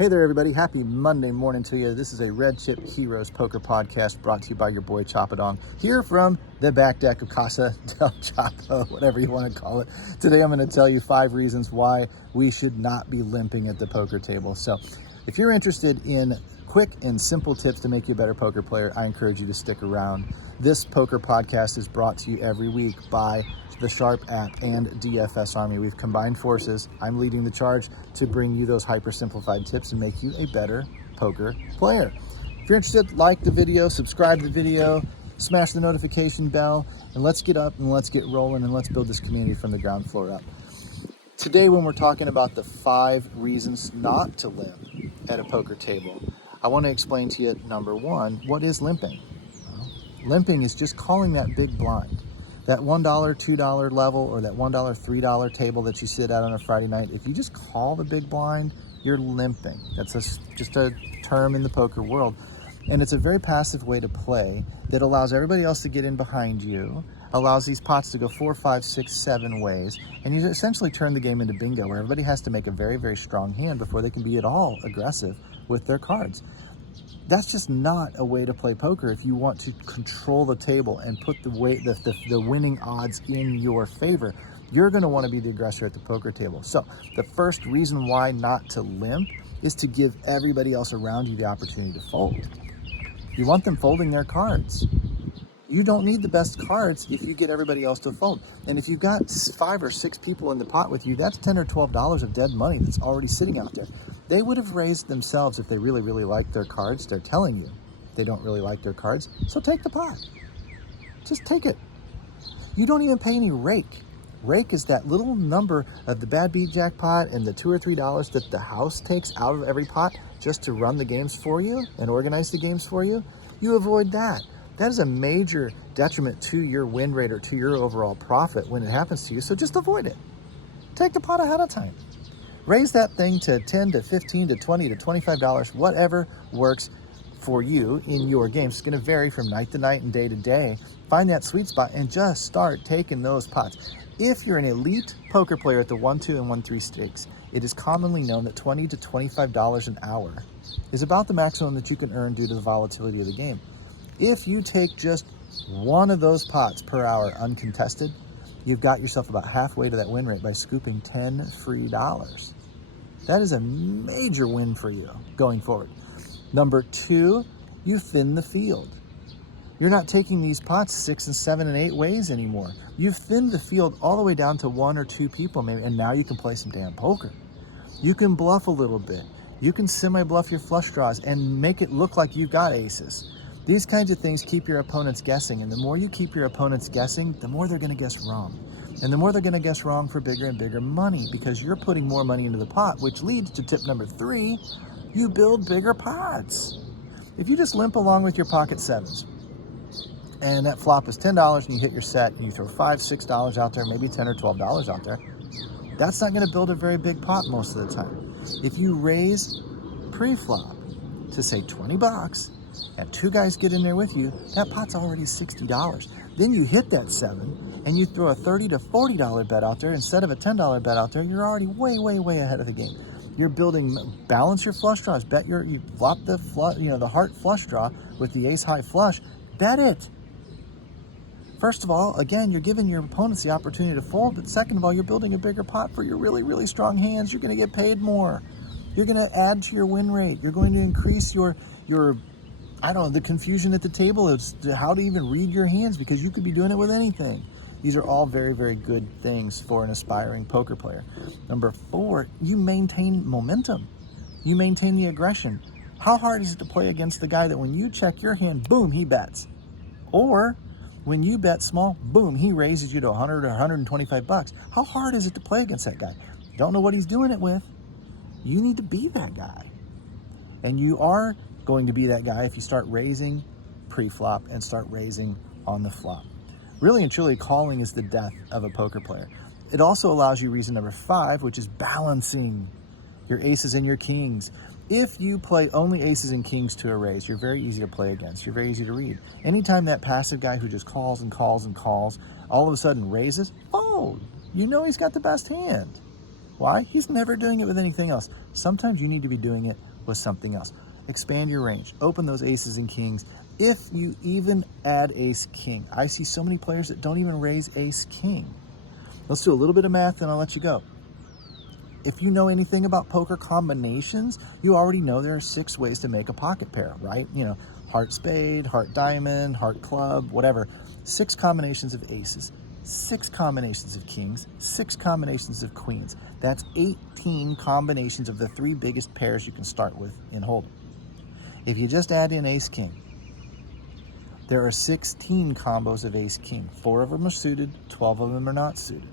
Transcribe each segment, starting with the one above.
Hey there, everybody. Happy Monday morning to you. This is a Red Chip Heroes Poker Podcast brought to you by your boy Chapadong, here from the back deck of Casa del Chapo, whatever you want to call it. Today, I'm going to tell you 5 reasons why we should not be limping at the poker table. So if you're interested in quick and simple tips to make you a better poker player, I encourage you to stick around. This poker podcast is brought to you every week by the Sharp app and DFS Army. We've combined forces. I'm leading the charge to bring you those hyper simplified tips and make you a better poker player. If you're interested, like the video, subscribe to the video, smash the notification bell, and let's get up and let's get rolling and let's build this community from the ground floor up. Today, when we're talking about the 5 reasons not to limp at a poker table, I want to explain to you, number 1, what is limping? Well, limping is just calling that big blind. That $1, $2 level, or that $1, $3 table that you sit at on a Friday night, if you just call the big blind, you're limping. That's just a term in the poker world. And it's a very passive way to play that allows everybody else to get in behind you, allows these pots to go 4, 5, 6, 7 ways, and you essentially turn the game into bingo, where everybody has to make a very, very strong hand before they can be at all aggressive with their cards. That's just not a way to play poker if you want to control the table and put the winning odds in your favor. You're going to want to be the aggressor at the poker table. So the first reason why not to limp is to give everybody else around you the opportunity to fold. You want them folding their cards. You don't need the best cards if you get everybody else to fold. And if you've got 5 or 6 people in the pot with you, that's $10 or $12 of dead money that's already sitting out there. They would have raised themselves if they really, really like their cards. They're telling you they don't really like their cards. So take the pot. Just take it. You don't even pay any rake. Rake is that little number of the bad beat jackpot and the $2 or $3 that the house takes out of every pot just to run the games for you and organize the games for you. You avoid that. That is a major detriment to your win rate or to your overall profit when it happens to you. So just avoid it. Take the pot ahead of time. Raise that thing to $10 to $15 to $20 to $25, whatever works for you in your game. It's going to vary from night to night and day to day. Find that sweet spot and just start taking those pots. If you're an elite poker player at the 1-2 and 1-3 stakes, it is commonly known that $20 to $25 an hour is about the maximum that you can earn due to the volatility of the game. If you take just one of those pots per hour uncontested, you've got yourself about halfway to that win rate by scooping $10 free. That is a major win for you going forward. Number 2, you thin the field. You're not taking these pots 6 and 7 and 8 ways anymore. You've thinned the field all the way down to 1 or 2 people maybe, and now you can play some damn poker. You can bluff a little bit. You can semi-bluff your flush draws and make it look like you've got aces. These kinds of things keep your opponents guessing, and the more you keep your opponents guessing, the more they're going to guess wrong. And the more they're going to guess wrong for bigger and bigger money, because you're putting more money into the pot, which leads to tip number 3, you build bigger pots. If you just limp along with your pocket 7s, and that flop is $10 and you hit your set, and you throw $5, $6 out there, maybe $10 or $12 out there, that's not going to build a very big pot most of the time. If you raise pre-flop to say $20, and 2 guys get in there with you, that pot's already $60. Then you hit that 7, and you throw a $30 to $40 bet out there instead of a $10 bet out there. You're already way, way, way ahead of the game. You're building, balance your flush draws. You flop the heart flush draw with the ace high flush. Bet it. First of all, again, you're giving your opponents the opportunity to fold, but second of all, you're building a bigger pot for your really, really strong hands. You're going to get paid more. You're going to add to your win rate. You're going to increase your the confusion at the table as to how to even read your hands, because you could be doing it with anything. These are all very, very good things for an aspiring poker player. Number 4, you maintain momentum. You maintain the aggression. How hard is it to play against the guy that when you check your hand, boom, he bets? Or when you bet small, boom, he raises you to 100 or 125 bucks. How hard is it to play against that guy? Don't know what he's doing it with. You need to be that guy. And you are going to be that guy if you start raising pre-flop and start raising on the flop. Really and truly, calling is the death of a poker player. It also allows you reason number 5, which is balancing your aces and your kings. If you play only aces and kings to a raise, you're very easy to play against. You're very easy to read. Anytime that passive guy who just calls and calls and calls, all of a sudden raises, fold. You know he's got the best hand. Why? He's never doing it with anything else. Sometimes you need to be doing it with something else. Expand your range. Open those aces and kings. If you even add ace king, I see so many players that don't even raise ace king. Let's do a little bit of math and I'll let you go. If you know anything about poker combinations, you already know there are 6 ways to make a pocket pair, right? You know, heart spade, heart diamond, heart club, whatever. 6 combinations of aces, 6 combinations of kings, 6 combinations of queens. That's 18 combinations of the 3 biggest pairs you can start with in Hold'em. If you just add in ace king, there are 16 combos of ace king. 4 of them are suited, 12 of them are not suited.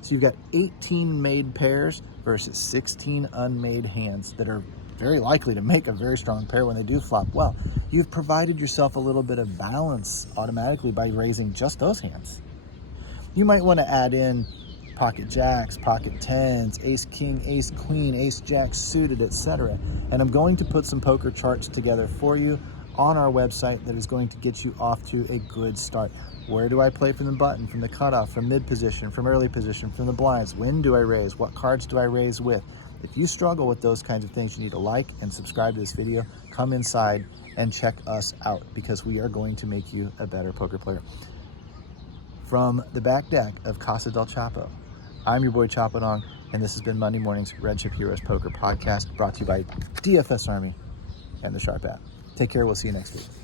So you've got 18 made pairs versus 16 unmade hands that are very likely to make a very strong pair when they do flop well. You've provided yourself a little bit of balance automatically by raising just those hands. You might want to add in pocket jacks, pocket tens, ace king, ace queen, ace jack suited, etc. And I'm going to put some poker charts together for you on our website that is going to get you off to a good start. Where do I play from the button, from the cutoff, from mid position, from early position, from the blinds? When do I raise? What cards do I raise with? If you struggle with those kinds of things, you need to like and subscribe to this video. Come inside and check us out because we are going to make you a better poker player. From the back deck of Casa del Chapo, I'm your boy Chapadong, and this has been Monday morning's Red Chip Heroes Poker Podcast, brought to you by DFS Army and the Sharp app. Take care. We'll see you next week.